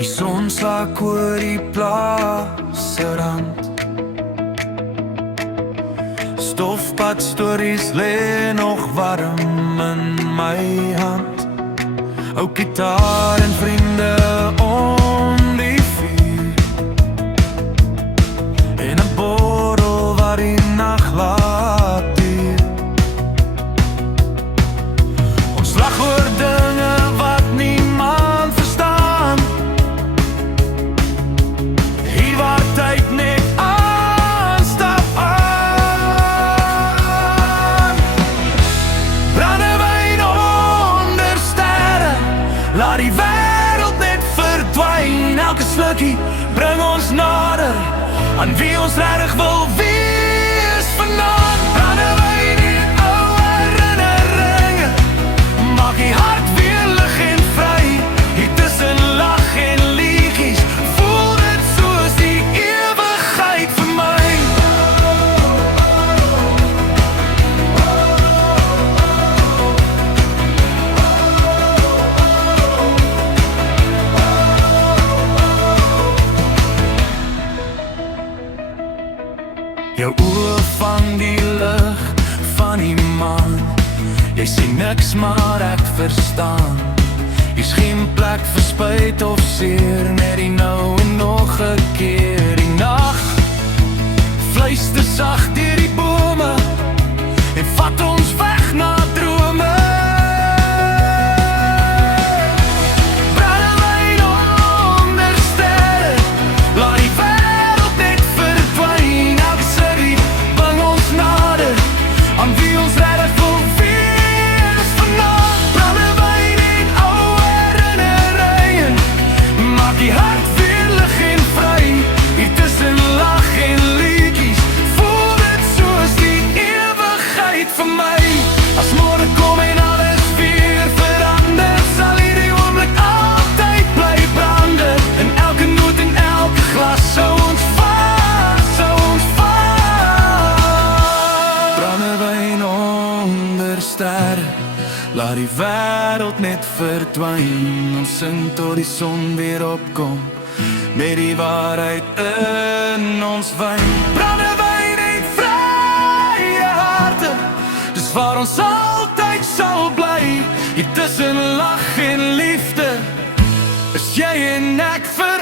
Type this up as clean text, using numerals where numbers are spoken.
Die son slaak oor die plaasrand. Stofpad stories lê nog warm in my hand. Ou gitaar en vriende om die vuur, en 'n bottel wat die nag laat duur. Ons lag oor dinge wat niemand verstaan. Hier waar tyd net aanstap aan. Brandewyn onder sterre, laat die wêreld net verdwyn. Elke slukkie bring ons nader aan wie ons regtig wil wees vanaand. Brandewyn en ou herinneringe, maak die hart weer lig en vry. Hier tussen lag en liedjies, voel dit soos die ewigheid vir my. Jou oë vang die lig van die maan. Jy sien niks maar ek verstaan. Hier's geen plek vir spyt of seer, net die nou en nog 'n keer. Die nag fluister sag deur die bome en vat ons weg na drome. Brandewyn onder sterre, laat die wêreld net verdwyn. Elke slukkie bring ons nader aan wie ons regtig wil wees vanaand. Brandewyn en ou herinneringe, maak die hart weer lig en vry. Hier tussen lag en liedjies, voel dit soos die ewigheid vir my. As môre kom en alles weer verander, sal hierdie oomblik altyd bly brande. In elke noot en elke glas sou ons vas, sou ons vas. Brandewyn onder sterre, laat die wêreld net verdwyn. Ons sing tot die son weer opkom, met die waarheid in ons wyn. Brandewyn en vrye harte, dis waar ons altyd sal bly. Hier tussen lag en liefde, is jy en ek vir